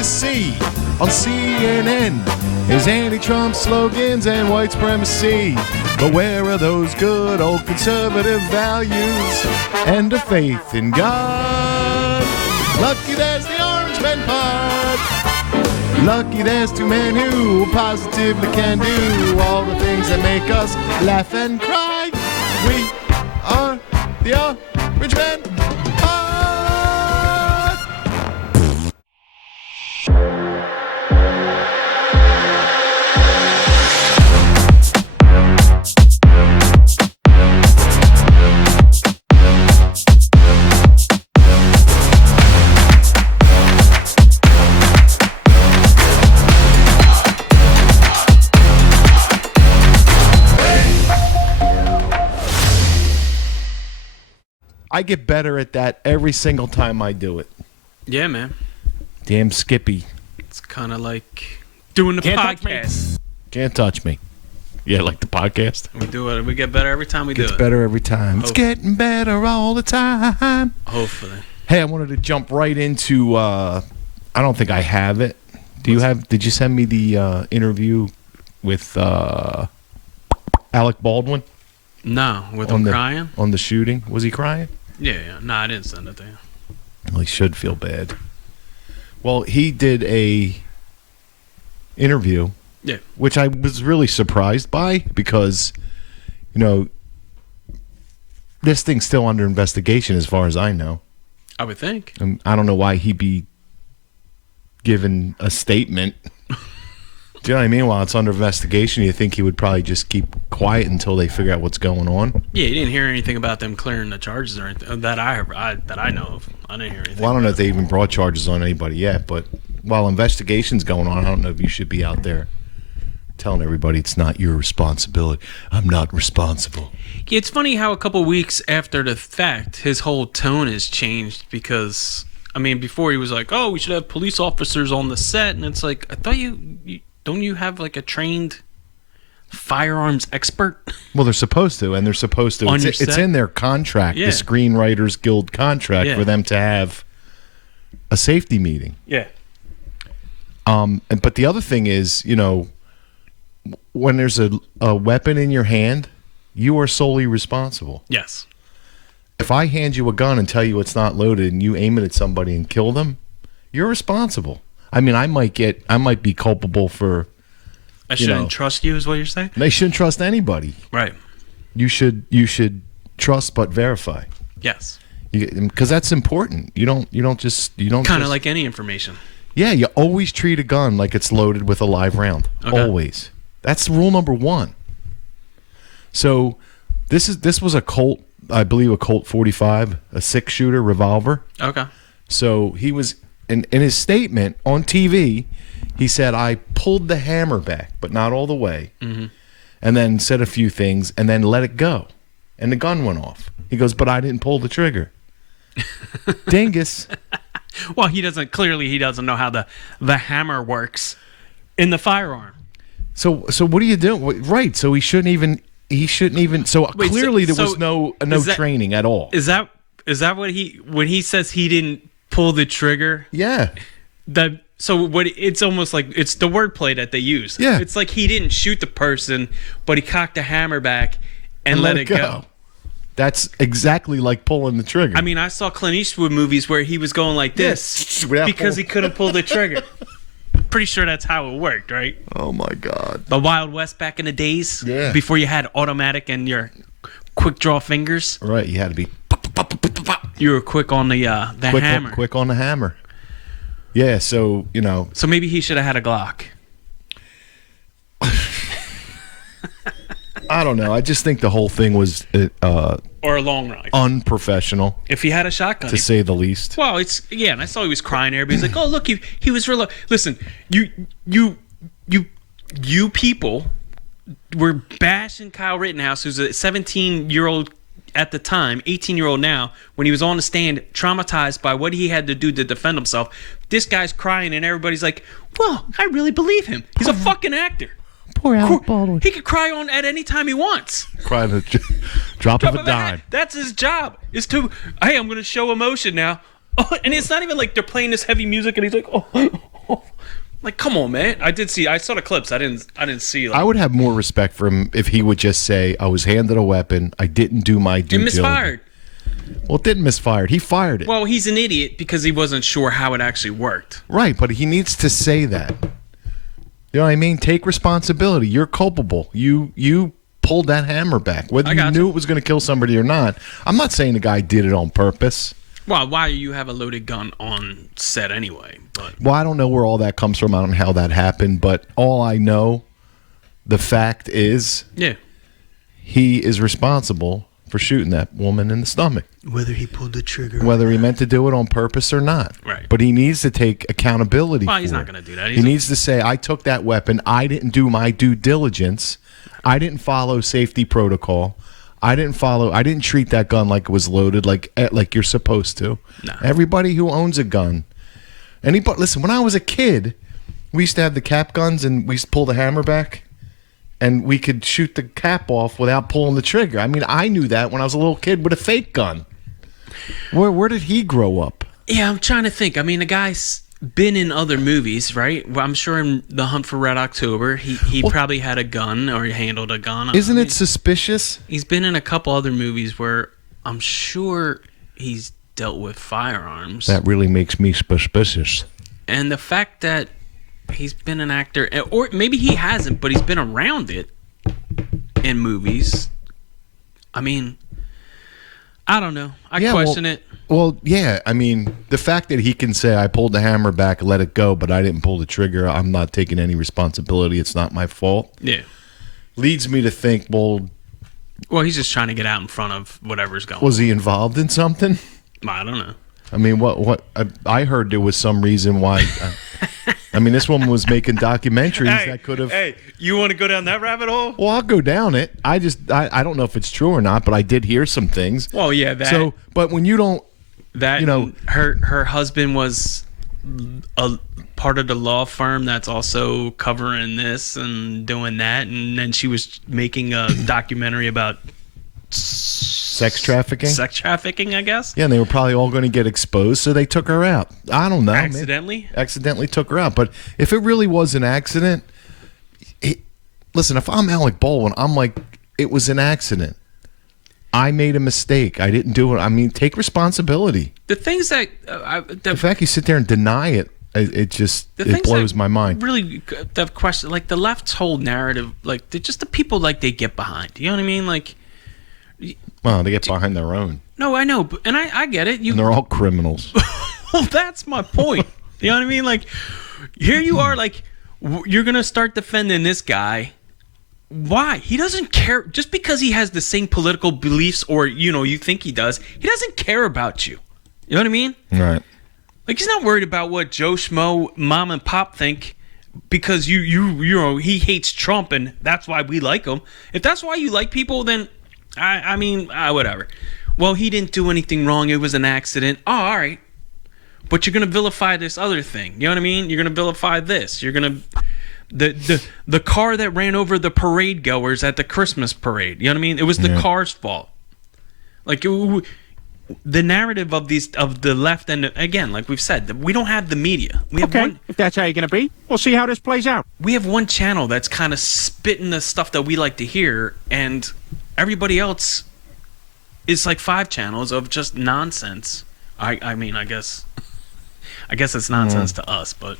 you see on CNN is anti-Trump slogans and white supremacy. But where are those good old conservative values and a faith in God? Lucky there's the Orange Men Pod. Lucky there's two men who positively can do all the things that make us laugh and cry. We are the Orange Men Pod. I get better at that every single time I do it. Yeah, man. Damn Skippy. It's kind of like doing the podcast. Can't touch me. Yeah, like the podcast. We do it. We get better every time we do it. Gets better every time. It's getting better all the time. Hopefully. Hey, I wanted to jump right into. I don't think I have it. Did you send me the interview with Alec Baldwin? No, with him crying on the shooting. Was he crying? Yeah. No, I didn't send it to you. Well, he should feel bad. Well, he did a interview. Yeah. Which I was really surprised by because, this thing's still under investigation as far as I know. I would think. And I don't know why he'd be given a statement. Do you know what I mean? While it's under investigation, you think he would probably just keep quiet until they figure out what's going on? Yeah, you didn't hear anything about them clearing the charges or anything that I know of. I didn't hear anything. Well, I don't know if they even brought charges on anybody yet, but while investigation's going on, I don't know if you should be out there telling everybody it's not your responsibility. I'm not responsible. Yeah, it's funny how a couple weeks after the fact, his whole tone has changed because, before he was like, oh, we should have police officers on the set, and it's like, I thought don't you have like a trained firearms expert? Well, they're supposed to, and they're supposed to. It's in their contract, the Screenwriters Guild contract, for them to have a safety meeting. Yeah. But the other thing is, when there's a weapon in your hand, you are solely responsible. Yes. If I hand you a gun and tell you it's not loaded and you aim it at somebody and kill them, you're responsible. I might be culpable for. I shouldn't trust you, is what you're saying? They shouldn't trust anybody. Right. You should trust but verify. Yes. Because that's important. You don't kind of like any information. Yeah, you always treat a gun like it's loaded with a live round. Okay. Always. That's rule number 1. So this was a Colt, I believe a Colt 45, a 6-shooter revolver. Okay. So he was in his statement on TV, he said, I pulled the hammer back, but not all the way. Mm-hmm. And then said a few things and then let it go. And the gun went off. He goes, but I didn't pull the trigger. Dingus. Well, he doesn't know how the hammer works in the firearm. So what are you doing? Right. So he shouldn't even so wait, clearly there was no training at all. Is that what when he says he didn't pull the trigger? Yeah. It's almost like it's the wordplay that they use. Yeah. It's like he didn't shoot the person, but he cocked the hammer back and let it go. That's exactly like pulling the trigger. I saw Clint Eastwood movies where he was going like this because he couldn't pull the trigger. Pretty sure that's how it worked, right? Oh my God. The Wild West back in the days, before you had automatic and your quick draw fingers. Right, you had to be. You were quick on the hammer. Quick on the hammer. Yeah, so So maybe he should have had a Glock. I don't know. I just think the whole thing was or a long rifle. Unprofessional. If he had a shotgun, to say the least. Well, and I saw he was crying there, but he's like, "Oh, look, he was real." Listen, you people were bashing Kyle Rittenhouse, who's a 17-year-old at the time, 18-year-old now, when he was on the stand, traumatized by what he had to do to defend himself. This guy's crying, and everybody's like, "Well, I really believe him. He's a fucking actor." Poor Alec Baldwin. He could cry on at any time he wants. Cry at a drop of a dime. That's his job. Is to, hey, I'm going to show emotion now. Oh, and it's not even like they're playing this heavy music and he's like, oh, Like, come on, man. I saw the clips. I didn't see. Like, I would have more respect for him if he would just say, I was handed a weapon. I didn't do my due diligence. misfired. Well, it didn't misfire. He fired it. Well, he's an idiot because he wasn't sure how it actually worked. Right, but he needs to say that. You know what I mean? Take responsibility. You're culpable. You pulled that hammer back. Whether you knew it was going to kill somebody or not. I'm not saying the guy did it on purpose. Well, why do you have a loaded gun on set anyway? But Well, I don't know where all that comes from. I don't know how that happened. But all I know, the fact is, yeah. he is responsible for shooting that woman in the stomach. Whether he pulled the trigger. Whether he meant to do it on purpose or not. Right. But he needs to take accountability Well, for he's it. not going to do that. He needs to say, I took that weapon. I didn't do my due diligence. I didn't follow safety protocol. I didn't treat that gun like it was loaded, like you're supposed to. No. Everybody who owns a gun. Listen, when I was a kid, we used to have the cap guns and we used to pull the hammer back. And we could shoot the cap off without pulling the trigger. I mean, I knew that when I was a little kid with a fake gun. Where did he grow up? Yeah, I'm trying to think. I mean, the guy's been in other movies, right? Well, I'm sure in The Hunt for Red October, he probably had a gun or he handled a gun. Isn't it suspicious? He's been in a couple other movies where I'm sure he's dealt with firearms. That really makes me suspicious. And the fact that he's been an actor, or maybe he hasn't, but he's been around it in movies. I mean, I don't know. I question it. Well, yeah. I mean, the fact that he can say, I pulled the hammer back, let it go, but I didn't pull the trigger. I'm not taking any responsibility. It's not my fault. Yeah. Leads me to think, well, he's just trying to get out in front of whatever's going on. was he involved in something? I don't know. I mean, what I heard there was some reason why. I mean, this woman was making documentaries that could have. Hey, you want to go down that rabbit hole? Well, I'll go down it. I don't know if it's true or not, but I did hear some things. Well, yeah, that. So, but when you don't, that, you know, her husband was a part of the law firm that's also covering this and doing that, and then she was making a documentary about sex trafficking, I guess. Yeah, and they were probably all going to get exposed, so they took her out. I don't know. Accidentally took her out. But if it really was an accident, listen, if I'm Alec Baldwin, I'm like, it was an accident. I made a mistake. I didn't do it. I mean, take responsibility. The things that the fact you sit there and deny it, it blows my mind. Really, the question, like the left's whole narrative, like they're just the people like they get behind. You know what I mean? Like, well, they get behind their own. No, I know, and I get it. And they're all criminals. Well, that's my point. You know what I mean? Like, here you are, like, you're gonna start defending this guy. Why? He doesn't care. Just because he has the same political beliefs, or you think he does, he doesn't care about you. You know what I mean? Right. Like, he's not worried about what Joe Schmo, mom and pop think, because he hates Trump and that's why we like him. If that's why you like people, then I mean, whatever. Well, he didn't do anything wrong. It was an accident. Oh, all right. But you're gonna vilify this other thing. You know what I mean? You're gonna vilify this. You're gonna the car that ran over the parade goers at the Christmas parade. You know what I mean? It was the car's fault. Like, the narrative of the left, and again, like we've said, we don't have the media. We have if that's how you're gonna be, we'll see how this plays out. We have one channel that's kind of spitting the stuff that we like to hear, and everybody else is like 5 channels of just nonsense. I mean, I guess it's nonsense to us, but.